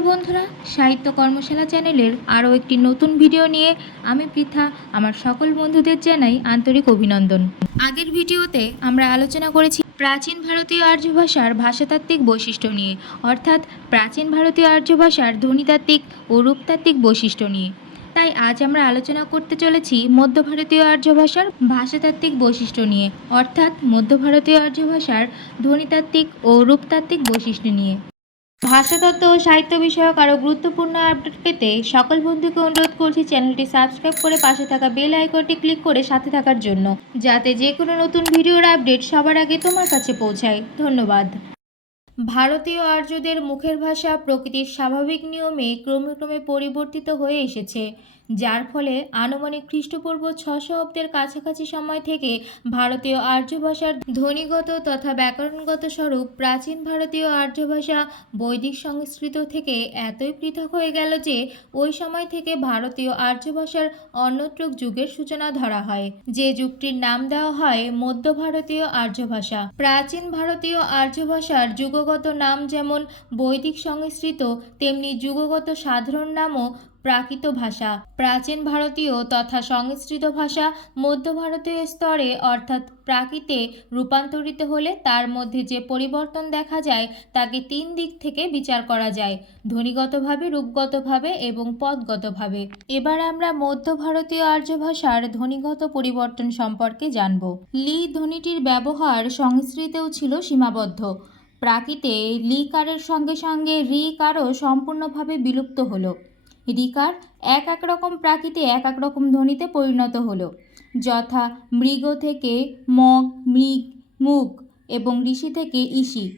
নমস্কার বন্ধুরা, সাহিত্য কর্মশালা চ্যানেলের আরও একটি নতুন ভিডিও নিয়ে আমি পৃথা, আমার সকল বন্ধুদের জানাই আন্তরিক অভিনন্দন। আগের ভিডিওতে আমরা আলোচনা করেছি প্রাচীন ভারতীয় আর্য ভাষার ভাষাতাত্ত্বিক বৈশিষ্ট্য নিয়ে, অর্থাৎ প্রাচীন ভারতীয় আর্য ভাষার ধ্বনিতাত্ত্বিক ও রূপতাত্ত্বিক বৈশিষ্ট্য নিয়ে। তাই আজ আমরা আলোচনা করতে চলেছি মধ্য ভারতীয় আর্য ভাষার ভাষাতাত্ত্বিক বৈশিষ্ট্য নিয়ে, অর্থাৎ মধ্য ভারতীয় আর্য ভাষার ধ্বনিতাত্ত্বিক ও রূপতাত্ত্বিক বৈশিষ্ট্য নিয়ে। ভাষাতত্ত্ব ও সাহিত্য বিষয়ক আরও গুরুত্বপূর্ণ আপডেট পেতে সকল বন্ধুকে অনুরোধ করছি চ্যানেলটি সাবস্ক্রাইব করে পাশে থাকা বেল আইকনটি ক্লিক করে সাথে থাকার জন্য, যাতে যে কোনো নতুন ভিডিওর আপডেট সবার আগে তোমার কাছে পৌঁছায়। ধন্যবাদ। ভারতীয় আর্যদের মুখের ভাষা প্রকৃতির স্বাভাবিক নিয়মে ক্রমে ক্রমে পরিবর্তিত হয়ে এসেছে। যার ফলে আনুমানিক খ্রিস্টপূর্ব ছশো অব্দের কাছাকাছি সময় থেকে ভারতীয় আর্য ভাষার ধ্বনিগত তথা ব্যাকরণগত স্বরূপ প্রাচীন ভারতীয় আর্য ভাষা বৈদিক সংস্কৃত থেকে এতই পৃথক হয়ে গেল যে ওই সময় থেকে ভারতীয় আর্য ভাষার অন্যত্র যুগের সূচনা ধরা হয়। যে যুগটির নাম দেওয়া হয় মধ্য ভারতীয় আর্য ভাষা প্রাচীন ভারতীয় আর্য ভাষার যুগগত নাম যেমন বৈদিক সংস্কৃত, তেমনি যুগগত সাধারণ নামও প্রাকৃত ভাষা। প্রাচীন ভারতীয় তথা সংস্কৃত ভাষা মধ্য ভারতীয় স্তরে অর্থাৎ প্রাকৃতে রূপান্তরিত হলে তার মধ্যে যে পরিবর্তন দেখা যায় তাকে তিন দিক থেকে বিচার করা যায়। ধ্বনিগতভাবে, রূপগতভাবে এবং পদগতভাবে। এবার আমরা মধ্য ভারতীয় আর্য ভাষার ধ্বনিগত পরিবর্তন সম্পর্কে জানব। লি ধ্বনিটির ব্যবহার সংস্কৃতেও ছিল সীমাবদ্ধ। প্রাকৃতে লিকারের সঙ্গে সঙ্গে রিকারও সম্পূর্ণভাবে বিলুপ্ত হলো। রিকার এক এক রকম প্রাকৃতে এক এক রকম ধ্বনিতে পরিণত হলো। যথা মৃগ থেকে মগ, মৃগ, মুগ এবং ঋষি থেকে ইসি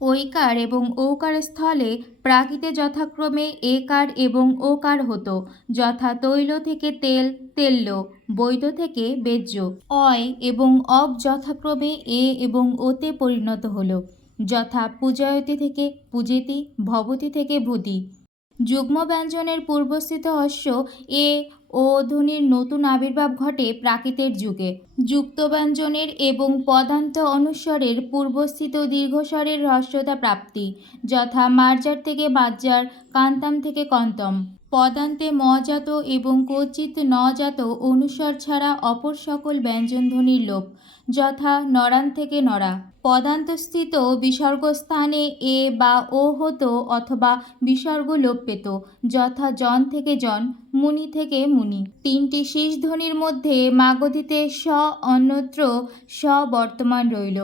ঐকার এবং ঔকার স্থলে প্রাকৃতে যথাক্রমে একার এবং ওকার হতো, যথা তৈল থেকে তেল, তেল্য বৈদ থেকে বেজ্য। অয় এবং অব যথাক্রমে এ এবং ওতে পরিণত হলো, যথা পূজায়তি থেকে পূজেতি, ভবতি থেকে ভূতি। যুগ্ম ব্যঞ্জনের পূর্বস্থিত হস্য এ ও ধ্বনির নতুন আবির্ভাব ঘটে প্রাকৃতের যুগে। যুক্ত ব্যঞ্জনের এবং পদান্ত অনুস্বরের পূর্বস্থিত দীর্ঘস্বরের হ্রস্বতা প্রাপ্তি, যথা মার্জার থেকে বাজ্জার, কান্তাম থেকে কন্তম। পদান্তে মজাত এবং কচিত নজাত অনুস্বর ছাড়া অপর সকল ব্যঞ্জনধ্বনির লোপ, যথা নরান থেকে নরা। পদান্তস্থিত বিসর্গস্থানে এ বা ও হতো অথবা বিসর্গ লোপ পেত যথা জন থেকে জন, মুনি থেকে মুনি। তিনটি শীষ ধ্বনির মধ্যে মাগধিতে স অন্যত্র স্ববর্তমান বর্তমান রইল।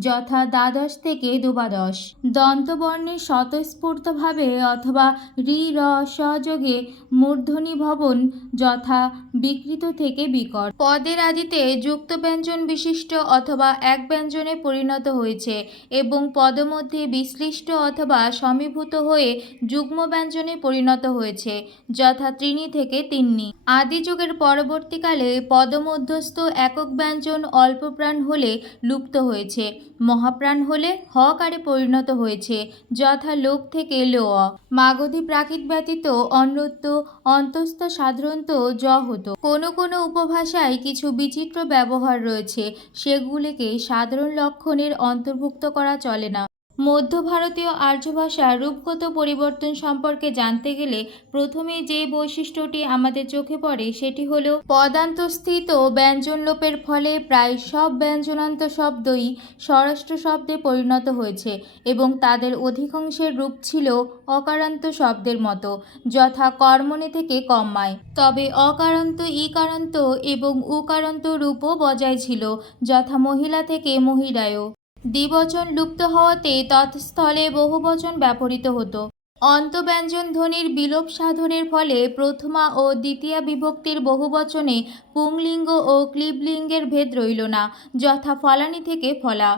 যথা দ্বাদশ থেকে দুবাদশ। দন্তবর্ণের স্বতঃস্ফূর্তভাবে অথবা রি র সযোগে মূর্ধনি ভবন যথা বিকৃত থেকে বিকট। পদের আদিতে যুক্ত ব্যঞ্জন বিশিষ্ট অথবা এক ব্যঞ্জনে পরিণত হয়েছে এবং পদমধ্যে বিশ্লিষ্ট অথবা সমীভূত হয়ে যুগ্ম ব্যঞ্জনে পরিণত হয়েছে যথা ত্রিনি থেকে তিন্নি। আদি যুগের পরবর্তীকালে পদমধ্যস্থ একক ব্যঞ্জন অল্পপ্রাণ হলে লুপ্ত হয়েছে। মহাপ্রাণ হলে হকারে পরিণত হয়েছে, যথা লোক থেকে লো মাগধী প্রাকৃত ব্যতীত অন্যত্ব অন্তস্থ, সাধারণত জ হতো কোনো কোনো উপভাষায় কিছু বিচিত্র ব্যবহার রয়েছে, সেগুলিকে সাধারণ লক্ষণের অন্তর্ভুক্ত করা চলে না। মধ্য ভারতীয় আর্য ভাষার রূপগত পরিবর্তন সম্পর্কে জানতে গেলে প্রথমে যে বৈশিষ্ট্যটি আমাদের চোখে পড়ে সেটি হল পদান্তস্থিত ব্যঞ্জনলোপের ফলে প্রায় সব ব্যঞ্জনান্ত শব্দই স্বরাষ্ট্র শব্দে পরিণত হয়েছে এবং তাদের অধিকাংশের রূপ ছিল অকারান্ত শব্দের মতো, যথা কর্মণে থেকে কম্মায়। তবে অকারান্ত, ইকারান্ত এবং উকারান্ত রূপও বজায় ছিল, যথা মহিলা থেকে মহিলায়ও। দ্বিবচন লুপ্ত হওয়াতেই তৎস্থলে বহুবচন ব্যবহৃত হতো। অন্তব্যঞ্জন ধ্বনির বিলোপ সাধনের ফলে প্রথমা ও দ্বিতীয়া বিভক্তির বহুবচনে পুংলিঙ্গ ও ক্লিবলিঙ্গের ভেদ রইল না, যথা ফলানি থেকে ফলা।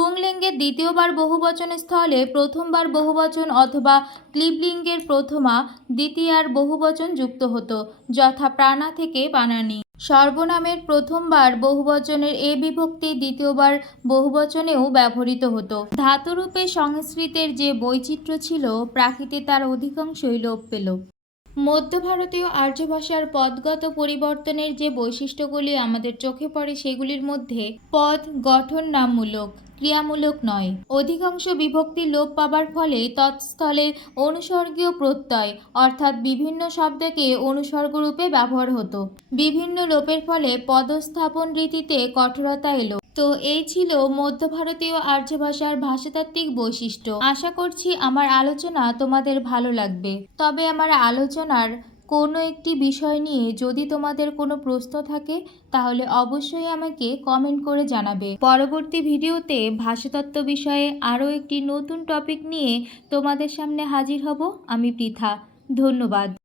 পুংলিঙ্গের দ্বিতীয়বার বহুবচনের স্থলে প্রথমবার বহুবচন অথবা ক্লীবলিঙ্গের প্রথমা দ্বিতীয়ার বহুবচন যুক্ত হতো, যথা প্রাণা থেকে বানানি সর্বনামের প্রথমবার বহুবচনের এ বিভক্তি দ্বিতীয়বার বহুবচনেও ব্যবহৃত হতো। ধাতুরূপে সংস্কৃতের যে বৈচিত্র্য ছিল, প্রাকৃতে তার অধিকাংশই লোপ পেল। মধ্য ভারতীয় আর্য ভাষার পদগত পরিবর্তনের যে বৈশিষ্ট্যগুলি আমাদের চোখে পড়ে, সেগুলির মধ্যে পদ গঠন নামমূলক। ক্রিয়ামূলক নয়। অধিকাংশ বিভক্তি লোপ পাবার ফলে তৎস্থলে অনুসর্গীয় প্রত্যয়, অর্থাৎ বিভিন্ন শব্দকে অনুসর্গরূপে ব্যবহার হতো। বিভিন্ন লোপের ফলে পদস্থাপন রীতিতে কঠোরতা এলো। তো এই ছিল মধ্য ভারতীয় আর্য ভাষার ভাষাতাত্ত্বিক বৈশিষ্ট্য। আশা করছি আমার আলোচনা তোমাদের ভালো লাগবে। তবে আমার আলোচনার কোনো একটি বিষয় নিয়ে যদি তোমাদের কোনো প্রশ্ন থাকে, তাহলে অবশ্যই আমাকে কমেন্ট করে জানাবে। পরবর্তী ভিডিওতে ভাষাতত্ত্ব বিষয়ে আরও একটি নতুন টপিক নিয়ে তোমাদের সামনে হাজির হব আমি পৃথা। ধন্যবাদ।